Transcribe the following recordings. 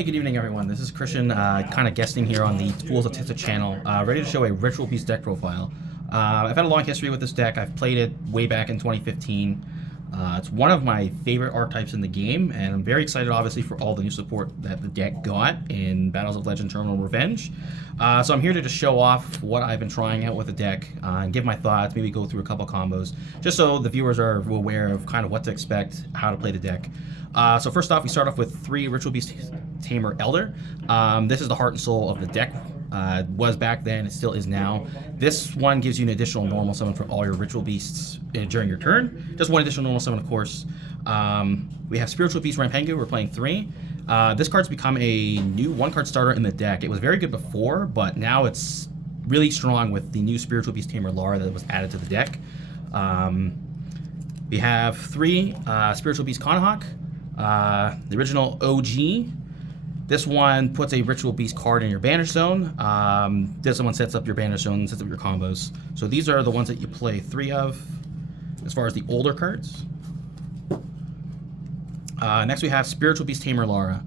Hey, good evening, everyone. This is Christian, kind of guesting here on the Tools of Tista channel, ready to show a Ritual Beast deck profile. I've had a long history with this deck. I've played it way back in 2015. It's one of my favorite archetypes in the game, and I'm very excited, obviously, for all the new support that the deck got in Battles of Legend Terminal Revenge. So I'm here to just show off what I've been trying out with the deck, and give my thoughts, maybe go through a couple combos, just so the viewers are aware of kind of what to expect, how to play the deck. So first off, we start off with 3 Ritual Beast Tamer Elder. This is the heart and soul of the deck. Was back then, it still is now. This one gives you an additional normal summon for all your Ritual Beasts during your turn. Just one additional normal summon, of course. We have Spiritual Beast Rampengu. We're playing 3. This card's become a new 1-card starter in the deck. It was very good before, but now it's really strong with the new Spiritual Beast Tamer Lara that was added to the deck. We have 3 Spiritual Beast Conahawk. The original OG. This one puts a Ritual Beast card in your banish zone. This one sets up your banish zone, sets up your combos. So these are the ones that you play 3 of as far as the older cards. Next we have Spiritual Beast Tamer Lara.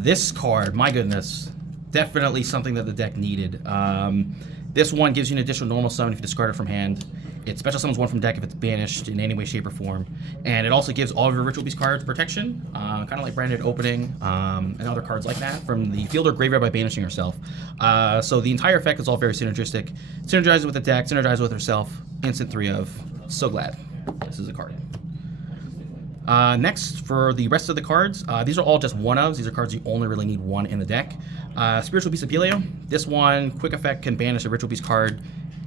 This card, my goodness, definitely something that the deck needed. This one gives you an additional normal summon if you discard it from hand. It special summons 1 from deck if it's banished in any way, shape, or form. And it also gives all of your Ritual Beast cards protection, kind of like Branded Opening and other cards like that, from the field or graveyard by banishing yourself. So the entire effect is all very synergistic. Synergizes with the deck, synergizes with herself, instant 3 of. So glad this is a card. Next, for the rest of the cards, these are all just 1-ofs. These are cards you only really need 1 in the deck. Spiritual Beast Apelio. This one, quick effect, can banish a Ritual Beast card,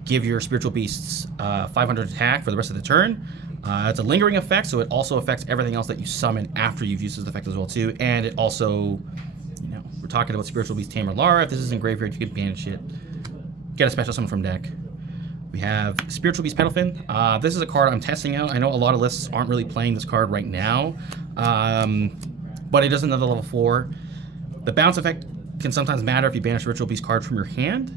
give your Spiritual Beasts 500 attack for the rest of the turn. It's a lingering effect, so it also affects everything else that you summon after you've used this effect as well too. And it also, we're talking about Spiritual Beast Tamer Lara. If this is in graveyard, you can banish it. Get a special summon from deck. We have Spiritual Beast Petalfin. This is a card I'm testing out. I know a lot of lists aren't really playing this card right now, but it is another level 4. The bounce effect can sometimes matter if you banish a Ritual Beast card from your hand.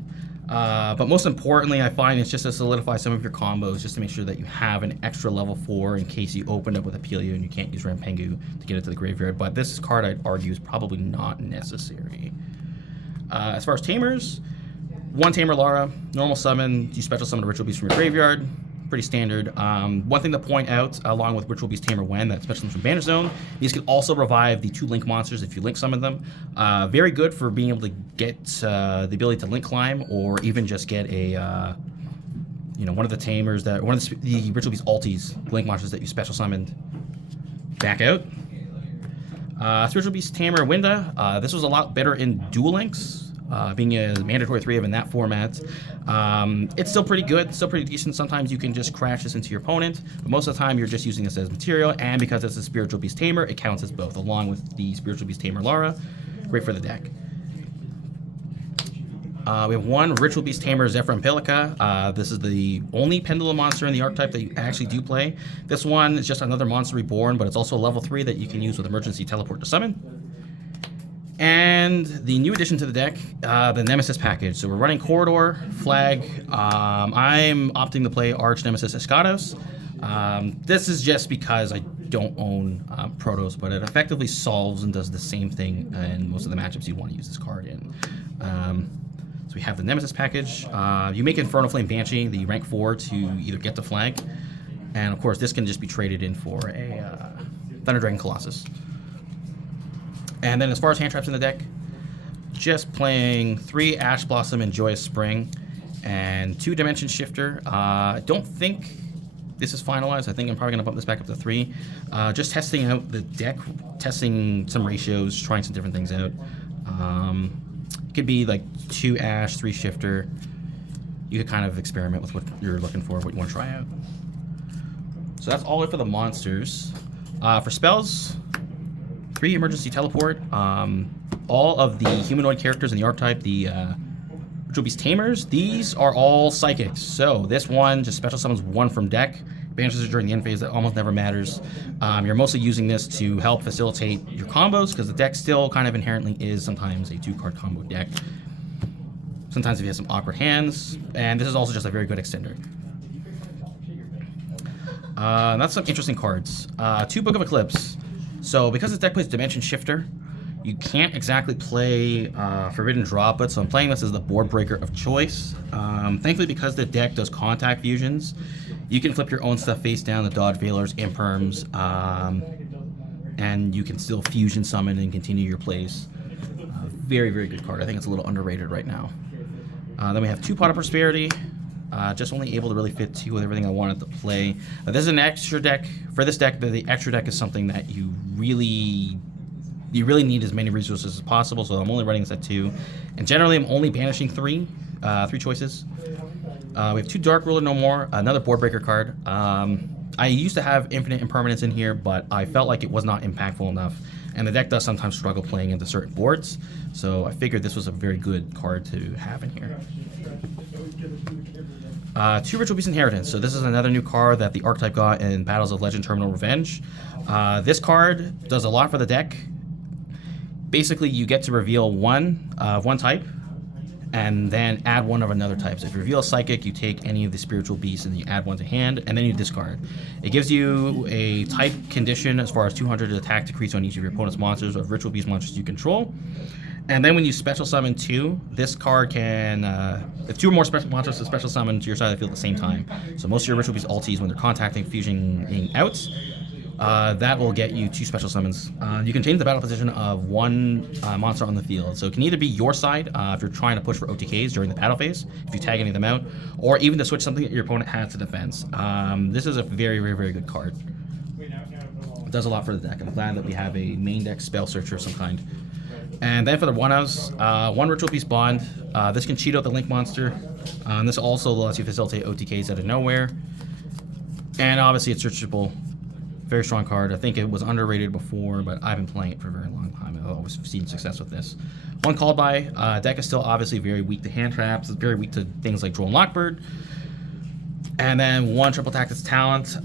But most importantly, I find it's just to solidify some of your combos, just to make sure that you have an extra level 4 in case you opened up with Apelio and you can't use Rampengu to get it to the graveyard. But this card, I'd argue, is probably not necessary. As far as Tamers, 1 Tamer Lara, normal summon, you special summon a Ritual Beast from your graveyard. Pretty standard. One thing to point out, along with Ritual Beast Tamer Wen, that special summons from Banish Zone, these can also revive the 2 Link monsters if you Link summon them. Very good for being able to get the ability to Link Climb, or even just get a, one of the Tamers that, one of the Ritual Beast Alties, Link monsters that you special summoned, back out. Spiritual Beast Tamer Winda. This was a lot better in Dual Links. Being a mandatory 3 of in that format. It's still pretty good, still pretty decent. Sometimes you can just crash this into your opponent, but most of the time you're just using this as material, and because it's a Spiritual Beast Tamer, it counts as both, along with the Spiritual Beast Tamer Lara. Great for the deck. We have 1 Ritual Beast Tamer Zephyr Empilica. This is the only Pendulum monster in the archetype that you actually do play. This one is just another monster reborn, but it's also a level 3 that you can use with Emergency Teleport to summon. And the new addition to the deck, the Nemesis package. So we're running Corridor, Flag. I'm opting to play Arch Nemesis Escados. This is just because I don't own Protos, but it effectively solves and does the same thing in most of the matchups you want to use this card in. So we have the Nemesis package. You make Infernal Flame Banshee, the rank 4, to either get the flag. And of course, this can just be traded in for a Thunder Dragon Colossus. And then as far as hand traps in the deck, just playing 3 Ash Blossom and Joyous Spring and 2 Dimension Shifter. I don't think this is finalized. I think I'm probably going to bump this back up to 3. Just testing out the deck, testing some ratios, trying some different things out. It could be like 2 Ash, 3 Shifter. You could kind of experiment with what you're looking for, what you want to try out. So that's all it for the monsters. For spells, 3 Emergency Teleport. All of the humanoid characters in the archetype, the Ritual Beast Tamers, these are all psychics. So this one just special summons 1 from deck, banishes it during the end phase. That almost never matters. You're mostly using this to help facilitate your combos, because the deck still kind of inherently is sometimes a 2-card combo deck. Sometimes if you have some awkward hands, and this is also just a very good extender. That's some interesting cards. 2 Book of Eclipse. So because this deck plays Dimension Shifter, You can't exactly play Forbidden Droplet, so I'm playing this as the board breaker of choice. Thankfully, because the deck does contact fusions, you can flip your own stuff face down, the Dodge Veilers, Imperms, and you can still fusion summon and continue your plays. Very, very good card. I think it's a little underrated right now. Then we have 2 Pot of Prosperity. Just only able to really fit 2 with everything I wanted to play. This is an extra deck. For this deck, the extra deck is something that you really need as many resources as possible, so I'm only running this at 2. And generally, I'm only banishing 3 choices. We have 2 Dark Ruler No More, another board breaker card. I used to have Infinite Impermanence in here, but I felt like it was not impactful enough. And the deck does sometimes struggle playing into certain boards, so I figured this was a very good card to have in here. 2 Ritual Beast Inheritance. So this is another new card that the archetype got in Battles of Legend Terminal Revenge. This card does a lot for the deck. Basically, you get to reveal one of one type, and then add 1 of another type. So if you reveal a Psychic, you take any of the Spiritual Beasts and you add 1 to hand, and then you discard. It gives you a type condition as far as 200 attack decrease on each of your opponent's monsters or Ritual Beast monsters you control. And then when you special summon 2, this card can, if 2 or more special monsters are special summoned to your side of the field at the same time. So most of your Ritual Beast ultis, when they're contacting, fusioning out, that will get you 2 special summons. You can change the battle position of 1 monster on the field. So it can either be your side if you're trying to push for OTKs during the battle phase, if you tag any of them out, or even to switch something that your opponent has to defense. This is a very, very, very good card. It does a lot for the deck. I'm glad that we have a main deck spell searcher of some kind. And then for the 1-ofs, 1 Ritual Beast Bond. This can cheat out the Link monster. This also lets you facilitate OTKs out of nowhere. And obviously it's searchable. Very strong card. I think it was underrated before, but I've been playing it for a very long time. I've always seen success with this. 1 Called By. Deck is still obviously very weak to hand traps. It's very weak to things like Drone Lockbird. And then 1 Triple Tactics Talent.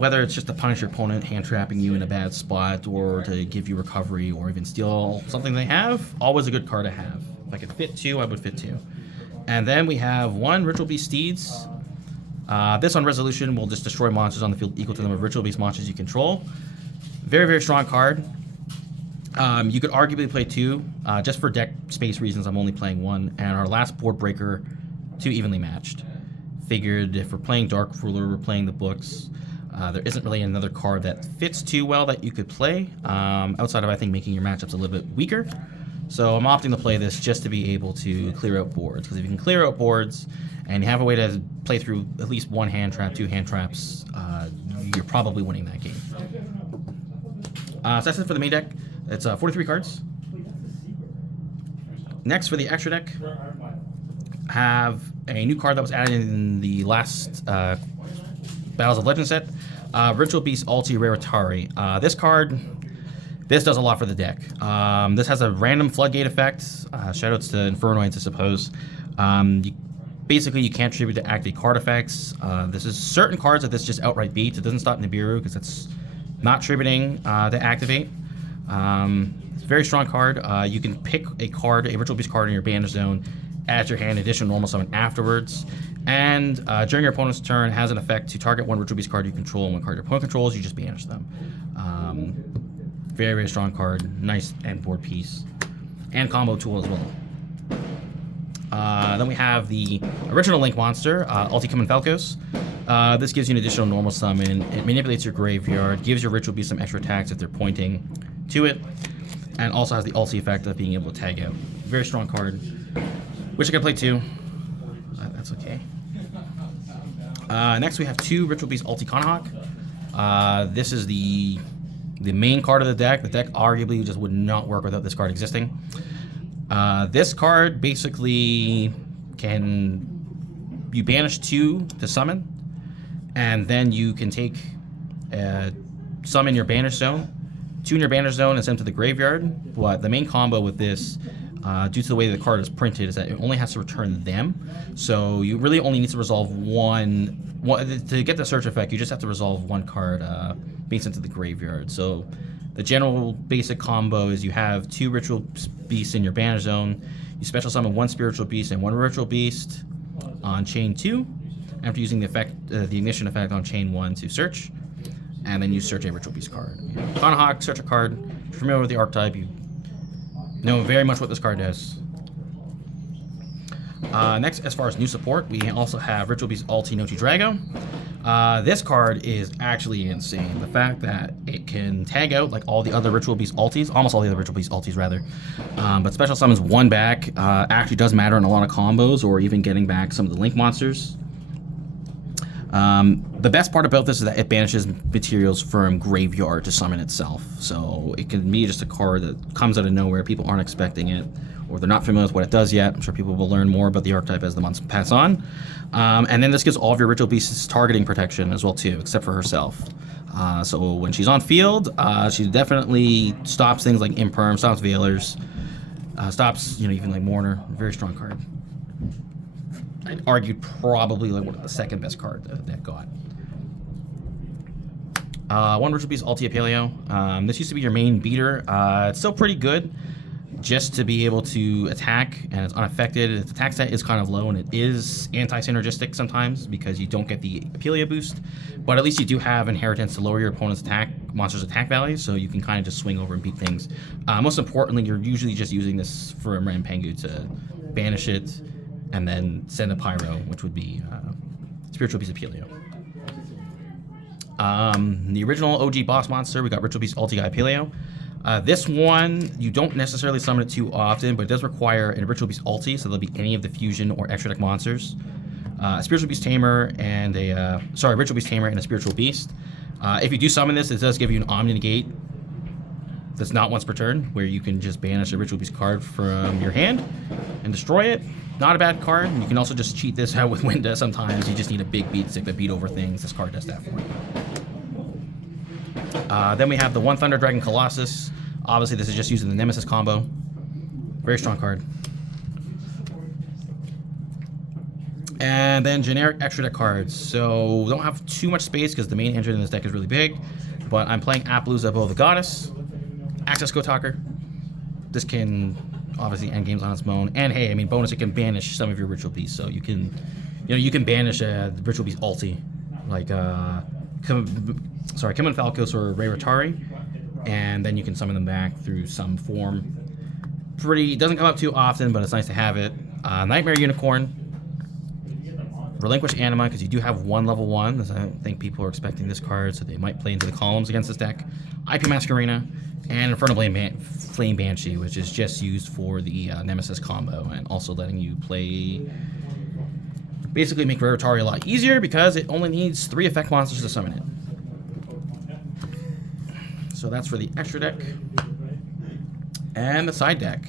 Whether it's just to punish your opponent hand trapping you in a bad spot, or to give you recovery, or even steal something they have, always a good card to have. If I could fit 2, I would fit 2. And then we have 1 Ritual Beast Steeds. This on resolution will just destroy monsters on the field equal to the number of Ritual Beast monsters you control. Very, very strong card. You could arguably play 2. Just for deck space reasons, I'm only playing 1. And our last board breaker, 2 evenly matched. Figured if we're playing Dark Ruler, we're playing the books. There isn't really another card that fits too well that you could play, outside of, I think, making your matchups a little bit weaker. So I'm opting to play this just to be able to clear out boards. Because if you can clear out boards, and you have a way to play through at least 1 hand trap, 2 hand traps, you're probably winning that game. So that's it for the main deck. It's 43 cards. Next, for the extra deck, have a new card that was added in the last Battles of Legend set. Ritual Beast Ulti Raritari. This does a lot for the deck. This has a random floodgate effect. Shoutouts to Infernoids, I suppose. Basically, you can't tribute to activate card effects. This is certain cards that this just outright beats. It doesn't stop Nibiru because it's not tributing to activate. It's a very strong card. You can pick a card, a Ritual Beast card in your banish zone, add to your hand, additional normal summon afterwards. And during your opponent's turn, has an effect to target 1 Ritual Beast card you control, and 1 card your opponent controls, you just banish them. Very, very strong card. Nice end board piece. And combo tool as well. Then we have the original Link monster, Ulticum and Falcos. This gives you an additional normal summon. It manipulates your graveyard, gives your Ritual Beast some extra attacks if they're pointing to it, and also has the ulti effect of being able to tag out. Very strong card. Wish I could play 2. That's okay. Next we have 2 Ritual Beast Ulti Conahawk. This is the main card of the deck. The deck arguably just would not work without this card existing. This card basically you banish 2 to summon, and then you can take summon your banish zone, 2 in your banish zone, and send them to the graveyard. But the main combo with this, due to the way the card is printed, is that it only has to return them. So you really only need to resolve one to get the search effect. You just have to resolve 1 card being sent to the graveyard. So the general basic combo is you have 2 Ritual Beasts in your banish zone. You special summon 1 Spiritual Beast and 1 Ritual Beast on chain 2, after using the effect, the ignition effect on chain 1 to search, and then you search a Ritual Beast card. Conahawk, search a card. If you're familiar with the archetype, you know very much what this card does. Next, as far as new support, we also have Ritual Beast Ulti Nochi Drago. This card is actually insane. The fact that it can tag out like all the other Ritual Beast ultis, almost all the other Ritual Beast ultis rather, but special summons one back actually does matter in a lot of combos or even getting back some of the Link monsters. The best part about this is that it banishes materials from graveyard to summon itself. So it can be just a card that comes out of nowhere, people aren't expecting it, or they're not familiar with what it does yet. I'm sure people will learn more about the archetype as the months pass on. And then this gives all of your Ritual Beasts targeting protection as well too, except for herself. So when she's on field, she definitely stops things like Imperm, stops Veilers, stops, even like Mourner. Very strong card. I'd argue probably like one of the second best card that got. One Ritual Beast Ulti Paleo. This used to be your main beater. It's still pretty good just to be able to attack, and it's unaffected. Its attack stat is kind of low, and it is anti-synergistic sometimes because you don't get the Apelia boost, but at least you do have inheritance to lower your opponent's monster's attack value, so you can kind of just swing over and beat things. Most importantly, you're usually just using this for Rampengu to banish it, and then send a Pyro, which would be Spiritual Beast Apelio. The original OG boss monster, we got Ritual Beast Ulti Apelio. This one, you don't necessarily summon it too often, but it does require a Ritual Beast Ulti, so there'll be any of the fusion or extra deck monsters. A Spiritual Beast Tamer and Ritual Beast Tamer and a Spiritual Beast. If you do summon this, it does give you an Omni Negate that's not once per turn, where you can just banish a Ritual Beast card from your hand and destroy it. Not a bad card. You can also just cheat this out with Winda sometimes. You just need a big beat stick to beat over things. This card does that for you. Then we have the One Thunder Dragon Colossus. Obviously, this is just using the Nemesis combo. Very strong card. And then generic extra deck cards. So don't have too much space because the main engine in this deck is really big. But I'm playing Appaloosa Bow the Goddess, Access Kotaker. This can obviously end games on its own. And hey, bonus, it can banish some of your Ritual Beasts. So you can, you can banish a Ritual Beast ulti, like Kimun Falcos or Ray Rotari, and then you can summon them back through some form. It doesn't come up too often, but it's nice to have it. Nightmare Unicorn, Relinquish Anima, because you do have one level 1. I don't think people are expecting this card, so they might play into the columns against this deck. IP Masquerena, and Infernal Flame Banshee, which is just used for the Nemesis combo, and also letting you play, basically make Ray Rotari a lot easier because it only needs 3 effect monsters to summon it. So that's for the extra deck. And the side deck.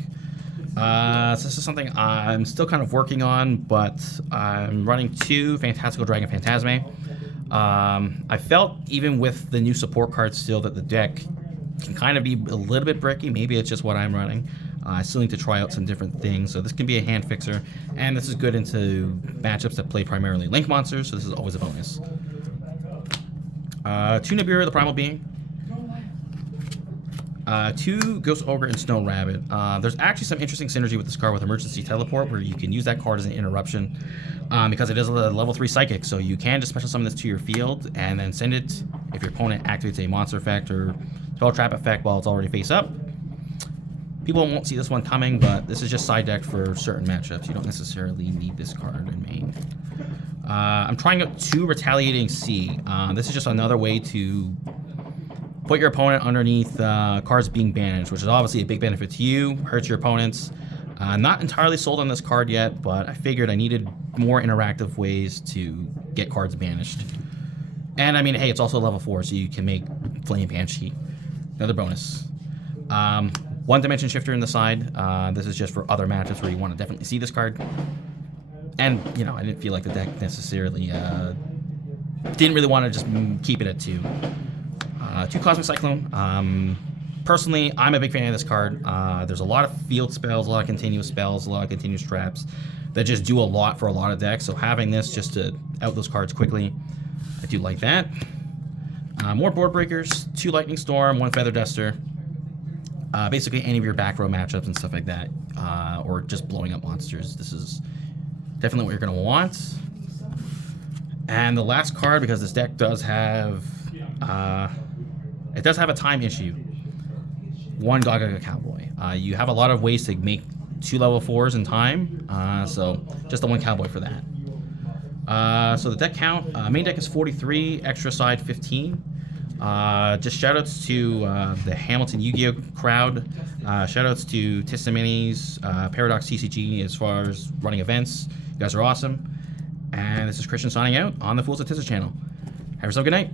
So this is something I'm still kind of working on, but I'm running 2 Fantastical Dragon Phantasme. I felt, even with the new support cards still, that the deck can kind of be a little bit bricky. Maybe it's just what I'm running. I still need to try out some different things. So this can be a hand fixer, and this is good into matchups that play primarily Link monsters, so this is always a bonus. 2 Nibiru, the Primal Being. 2 Ghost Ogre and Snow Rabbit. There's actually some interesting synergy with this card with Emergency Teleport, where you can use that card as an interruption because it is a level 3 Psychic, so you can just special summon this to your field and then send it if your opponent activates a monster effect or spell trap effect while it's already face up. People won't see this one coming, but this is just side decked for certain matchups. You don't necessarily need this card in main. I'm trying out 2 Retaliating Sea. This is just another way to put your opponent underneath cards being banished, which is obviously a big benefit to you, hurts your opponents. Not entirely sold on this card yet, but I figured I needed more interactive ways to get cards banished. And hey, it's also level 4, so you can make Flame Banshee. Another bonus. 1 Dimension Shifter in the side. This is just for other matchups where you want to definitely see this card. And, I didn't feel like the deck necessarily didn't really want to just keep it at 2. 2 Cosmic Cyclone. Personally, I'm a big fan of this card. There's a lot of field spells, a lot of continuous spells, a lot of continuous traps that just do a lot for a lot of decks. So having this just to out those cards quickly, I do like that. More board breakers, 2 Lightning Storm, 1 Feather Duster. Basically any of your back row matchups and stuff like that, or just blowing up monsters. This is definitely what you're going to want. And the last card, because this deck does have a time issue. 1 Gaga Cowboy. You have a lot of ways to make 2 level 4s in time, so just the 1 Cowboy for that. So the deck count, main deck is 43, extra side 15. Just shoutouts to the Hamilton Yu-Gi-Oh crowd. Shoutouts to Tissa Minis, Paradox TCG as far as running events. You guys are awesome. And this is Christian signing out on the Fools of Tissa channel. Have yourself a good night.